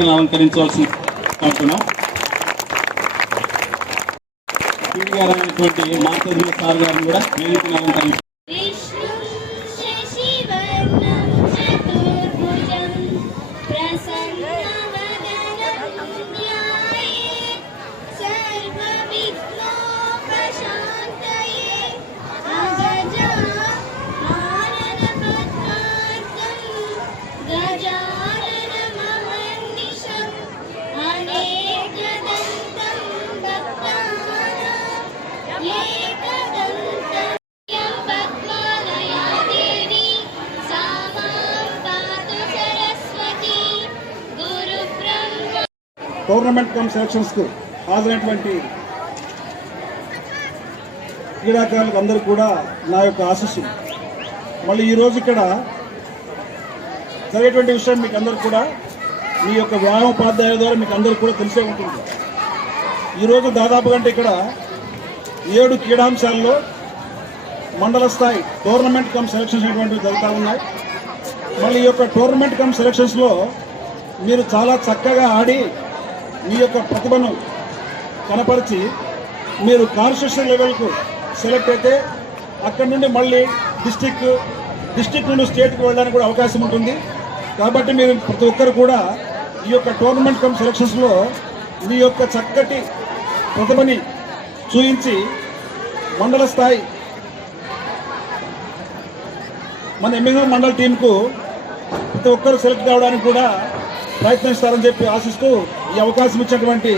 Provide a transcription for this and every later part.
వేదికను అలంకరించవలసి అనుకున్నాం గారు అయినటువంటి మాతృ సార్ గారిని కూడా వేదికను అలంకరించారు. టోర్నమెంట్ కమ్ సెలక్షన్స్కు హాజరైనటువంటి క్రీడాకారులకు అందరూ కూడా నా యొక్క ఆశస్సు మళ్ళీ ఈరోజు ఇక్కడ జరిగేటువంటి విషయం మీకు అందరు కూడా మీ యొక్క వ్యాయామోపాధ్యాయుల ద్వారా మీకు అందరూ కూడా తెలిసే ఉంటుంది. ఈరోజు దాదాపుగా అంటే ఇక్కడ ఏడు క్రీడాంశాల్లో మండల స్థాయి టోర్నమెంట్ కమ్ సెలక్షన్స్ అనేటువంటివి జరుగుతూ ఉన్నాయి. మళ్ళీ ఈ యొక్క టోర్నమెంట్ కమ్ సెలక్షన్స్లో మీరు చాలా చక్కగా ఆడి మీ యొక్క ప్రతిభను కనపరిచి మీరు కాన్స్టిట్యూషన్ లెవెల్కు సెలెక్ట్ అయితే అక్కడ నుండి మళ్ళీ డిస్టిక్ డిస్టిక్ నుండి స్టేట్కి వెళ్ళడానికి కూడా అవకాశం ఉంటుంది. కాబట్టి మీరు ప్రతి ఒక్కరు కూడా ఈ యొక్క టోర్నమెంట్ కమ్ సెలక్షన్స్లో మీ యొక్క చక్కటి ప్రతిభని చూపించి మండల స్థాయి మన ఎమ్మెల్యే మండల టీంకు ప్రతి ఒక్కరు సెలెక్ట్ కావడానికి కూడా ప్రయత్నిస్తారని చెప్పి ఆశిస్తూ ఈ అవకాశం ఇచ్చినటువంటి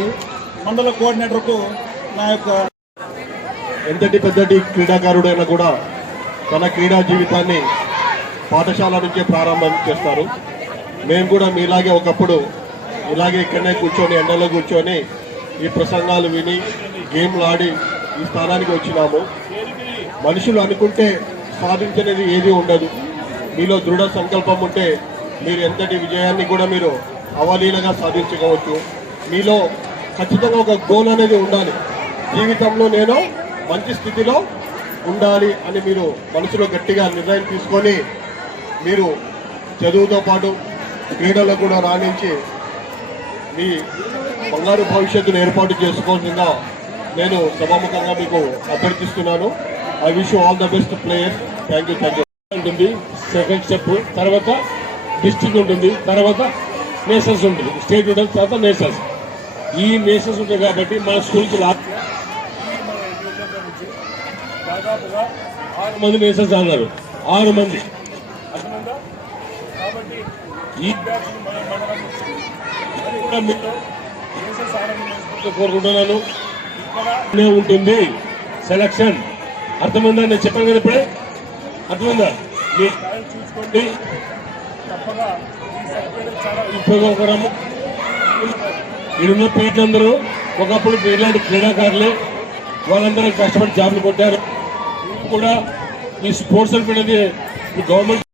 మండల కోఆర్డినేటర్కు నా యొక్క ఎంతటి పెద్దటి క్రీడాకారుడైనా కూడా తన క్రీడా జీవితాన్ని పాఠశాల నుంచే ప్రారంభం చేస్తారు. మేము కూడా మీలాగే ఒకప్పుడు ఇలాగే ఇక్కడనే కూర్చొని ఎండలో కూర్చొని ఈ ప్రసంగాలు విని గేమ్లు ఆడి ఈ స్థానానికి వచ్చినాము. మనుషులు అనుకుంటే సాధించనేది ఏది ఉండదు. మీలో దృఢ సంకల్పం ఉంటే మీరు ఎంతటి విజయాన్ని కూడా మీరు అవలీలగా సాధించుకోవచ్చు మీలో ఖచ్చితంగా ఒక గోల్ అనేది ఉండాలి. జీవితంలో నేను మంచి స్థితిలో ఉండాలి అని మీరు మనసులో గట్టిగా నిర్ణయం తీసుకొని మీరు చదువుతో పాటు క్రీడల్లో కూడా రాణించి మీ బంగారు భవిష్యత్తును ఏర్పాటు చేసుకోవాల్సిందిగా నేను సభాముఖంగా మీకు అభ్యర్థిస్తున్నాను. I wish all the best players thank you thank you ఉంటుంది. సెకండ్ స్టెప్ తర్వాత డిస్టిక్ ఉంటుంది. తర్వాత నేషనల్స్ ఉంటుంది. స్టేట్ ఉంటుంది తర్వాత నేషనల్స్ ఈ నేషనల్స్ ఉంటాయి కాబట్టి మన స్కూల్కి లా దాదాపుగా ఆరు మంది నేషనల్స్ అన్నారు. ఆరు మంది. కాబట్టి ఈ కోరుకుంటున్నాను. ఇక్కడనే ఉంటుంది సెలక్షన్. అర్థమైందా? నేను చెప్పాను కదా ఇప్పుడే? అర్థమైందా? మీ స్థాయిని చూసుకోండి. తప్పగా ఈ చాలా ఉపయోగకరము ఇరున్న పేర్లందరూ ఒకప్పుడు ఇలాంటి క్రీడాకారులే. వాళ్ళందరూ కష్టపడి జాబ్లు కొట్టారు. కూడా ఈ స్పోర్ట్స్ అనేది గవర్నమెంట్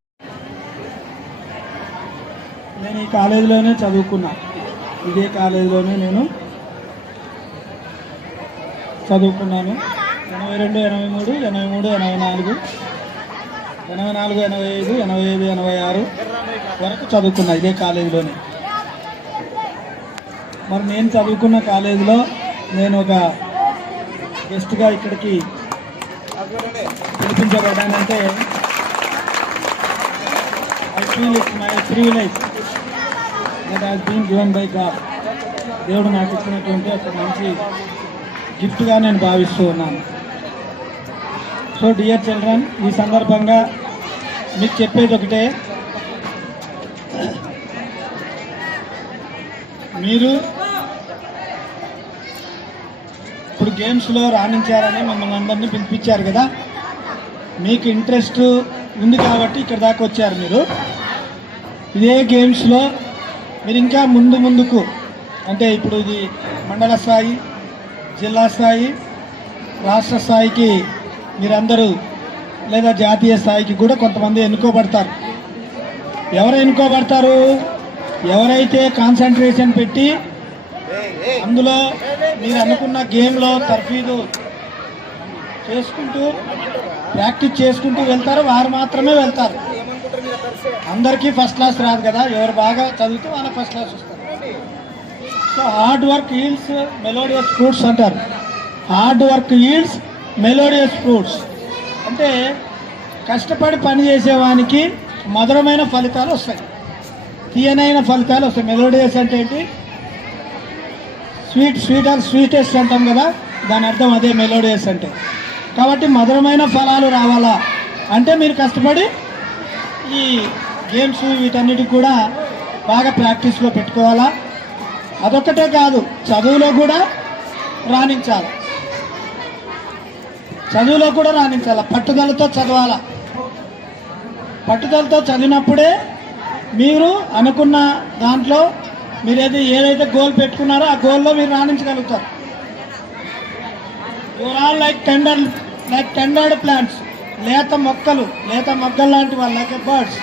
నేను ఈ కాలేజీలోనే చదువుకున్నా. ఇదే కాలేజీలోనే నేను చదువుకున్నాను. ఎనభై రెండు ఎనభై మూడు ఎనభై మూడు ఎనభై నాలుగు. ఎనభై నాలుగు ఎనభై ఐదు ఎనభై ఐదు ఎనభై ఆరు వరకు చదువుకున్నా ఇదే కాలేజీలోనే. మరి నేను చదువుకున్న కాలేజీలో నేను ఒక గెస్ట్గా ఇక్కడికి పిలిపించబడ్డానంటే I feel it's my privilege that has been given by God దేవుడు నాకు ఇచ్చినటువంటి ఒక మంచి గిఫ్ట్గా నేను భావిస్తూ ఉన్నాను. సో డియర్ చిల్డ్రన్ ఈ సందర్భంగా మీకు చెప్పేది ఒకటే. మీరు ఇప్పుడు గేమ్స్లో రాణించారని మిమ్మల్ని అందరినీ పిలిపించారు కదా. మీకు ఇంట్రెస్ట్ ఉంది కాబట్టి ఇక్కడ దాకా వచ్చారు మీరు. ఇదే గేమ్స్లో మీరు ఇంకా ముందు ముందుకు అంటే ఇప్పుడు ఇది మండల స్థాయి జిల్లా స్థాయి రాష్ట్ర స్థాయికి మీరందరూ లేదా జాతీయ స్థాయికి కూడా కొంతమంది ఎన్నుకోబడతారు. ఎవరు ఎన్నుకోబడతారు? ఎవరైతే కాన్సన్ట్రేషన్ పెట్టి అందులో మీరు అనుకున్న గేమ్లో తర్ఫీదు చేసుకుంటూ ప్రాక్టీస్ చేసుకుంటూ వెళ్తారు. వారు మాత్రమే వెళ్తారు. అందరికీ ఫస్ట్ క్లాస్ రాదు కదా. ఎవరు బాగా చదివితే వాళ్ళకి ఫస్ట్ క్లాస్ వస్తారు so hard work yields melodious fruits అంటారు. Hard work yields melodious fruits. అంటే కష్టపడి పని చేసేవానికి మధురమైన ఫలితాలు వస్తాయి. తీయనైన ఫలితాలు వస్తాయి. మెలోడియస్ అంటే ఏంటి? స్వీట్ స్వీట్ ఆర్ స్వీటెస్ట్ అంటాం కదా దాని అర్థం అదే మెలోడియస్ అంటే. కాబట్టి మధురమైన ఫలాలు రావాలా? అంటే మీరు కష్టపడి ఈ గేమ్స్ వీటన్నిటికి కూడా బాగా ప్రాక్టీస్లో పెట్టుకోవాలా? అదొక్కటే కాదు చదువులో కూడా రాణించాలి. చదువులో కూడా రాణించాలి? పట్టుదలతో చదవాల? పట్టుదలతో చదివినప్పుడే మీరు అనుకున్న దాంట్లో మీరు ఏది ఏదైతే గోల్ పెట్టుకున్నారో ఆ గోల్లో మీరు రాణించగలుగుతారు. You're all like tender like tendered plants లేత మొక్కలు లేత మొక్కలు లాంటి వాళ్ళు లైక్ బర్డ్స్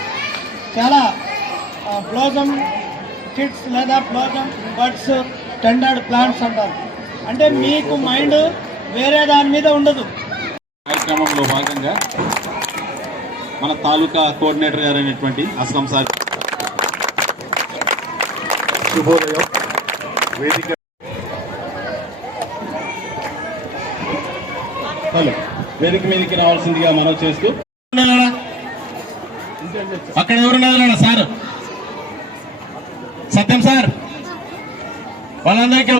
చాలా బ్లోజమ్ కిడ్స్ లేదా బ్లోజమ్ బర్డ్స్ టెండర్డ్ ప్లాంట్స్ అంటారు. అంటే మీకు మైండ్ వేరే దాని మీద ఉండదు. కార్యక్రమంలో భాగంగా మన తాలూకా కోఆర్డినేటర్ గారు అయినటువంటి అస్లం సార్. శుభోదయం. వేదిక. హలో. వేదిక మీదకి రావాల్సిందిగా మనవి చేస్తూ. అక్కడ ఎవరున్నారు సార్? సత్యం సార్. వాళ్ళందరికీ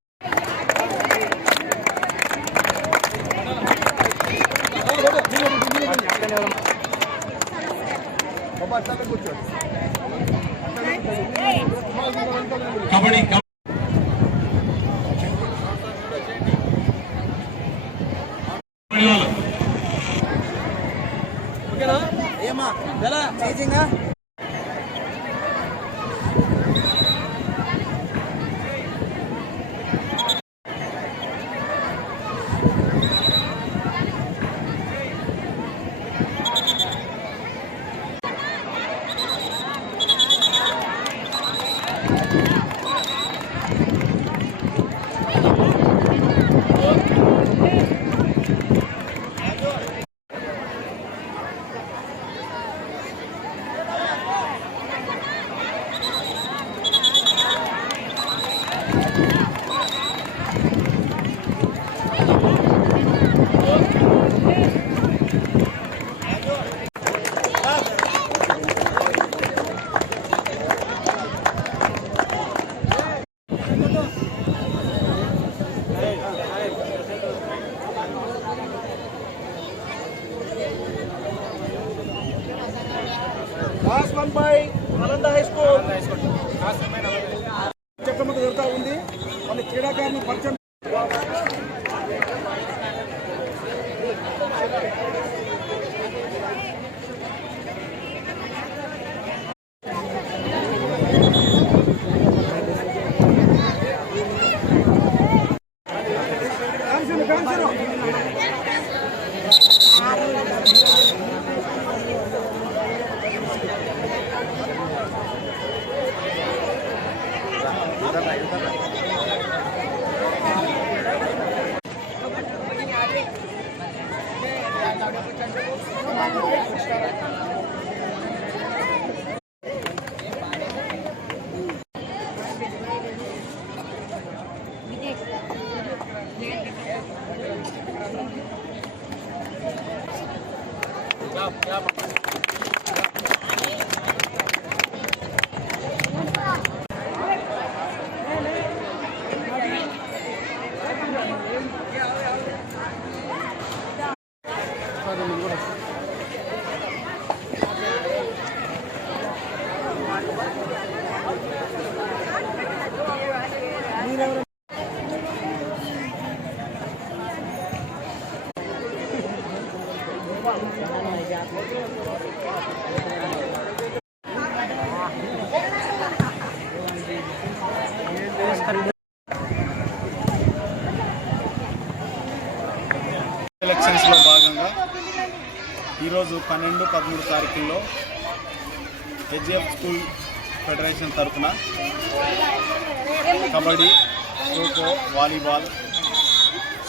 కబడ్డీ కబడ్డీ వాళ్ళు. Class one by Ananda high school. జరుగుతూ ఉంది. మన క్రీడాకారులు పరిచయం Ja, das ist ein großes Problem. ఎలక్షన్స్లో భాగంగా ఈరోజు పన్నెండు పదమూడు తారీఖుల్లో హెచ్ఎఫ్ స్కూల్ ఫెడరేషన్ తరఫున kabaddi kho kho volleyball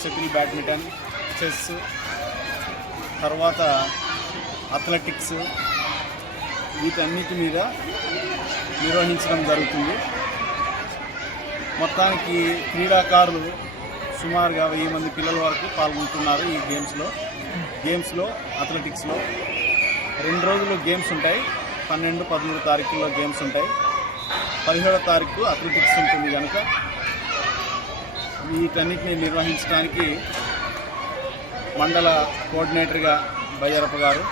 shuttle badminton chess తర్వాత అథ్లెటిక్స్ వీటన్నిటి మీద నిర్వహించడం జరుగుతుంది. మొత్తానికి క్రీడాకారులు సుమారుగా వెయ్యి మంది పిల్లల వరకు పాల్గొంటున్నారు ఈ గేమ్స్లో. గేమ్స్లో అథ్లెటిక్స్లో రెండు రోజులు గేమ్స్ ఉంటాయి. పన్నెండు పదమూడు తారీఖుల్లో గేమ్స్ ఉంటాయి. పదిహేడో తారీఖు అథ్లెటిక్స్ ఉంటుంది కనుక వీటన్నిటిని నిర్వహించడానికి మండల కోఆర్డినేటర్గా బయ్యరప్ప గారు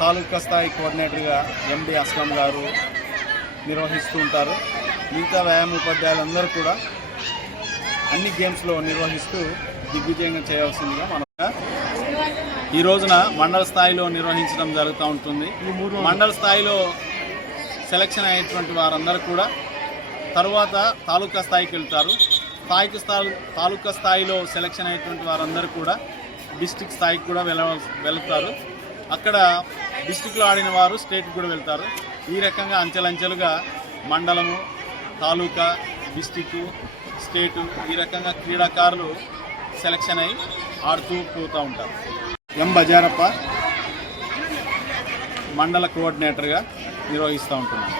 తాలూకా స్థాయి కోఆర్డినేటర్గా ఎండి అస్లాం గారు నిర్వహిస్తూ ఉంటారు. మిగతా వ్యాయామ ఉపాధ్యాయులందరూ కూడా అన్ని గేమ్స్లో నిర్వహిస్తూ దిగ్విజయంగా చేయాల్సిందిగా మనం ఈ రోజున మండల స్థాయిలో నిర్వహించడం జరుగుతూ ఉంటుంది. మండల స్థాయిలో సెలక్షన్ అయ్యేటువంటి వారందరూ కూడా తరువాత తాలూకా స్థాయికి వెళ్తారు. స్థాయికి స్థాయి తాలూకా స్థాయిలో సెలక్షన్ అయ్యేటువంటి వారందరూ కూడా డిస్టిక్ స్థాయికి కూడా వెళ్ళ వెళ్తారు. అక్కడ డిస్టిక్లో ఆడిన వారు స్టేట్కి కూడా వెళ్తారు. ఈ రకంగా అంచెలంచెలుగా మండలము తాలూకా డిస్టిక్ స్టేటు ఈ రకంగా క్రీడాకారులు సెలక్షన్ అయి ఆడుతూ పోతూ ఉంటారు. ఎం బజారప్ప మండల కోఆర్డినేటర్గా నిర్వహిస్తూ ఉంటున్నాను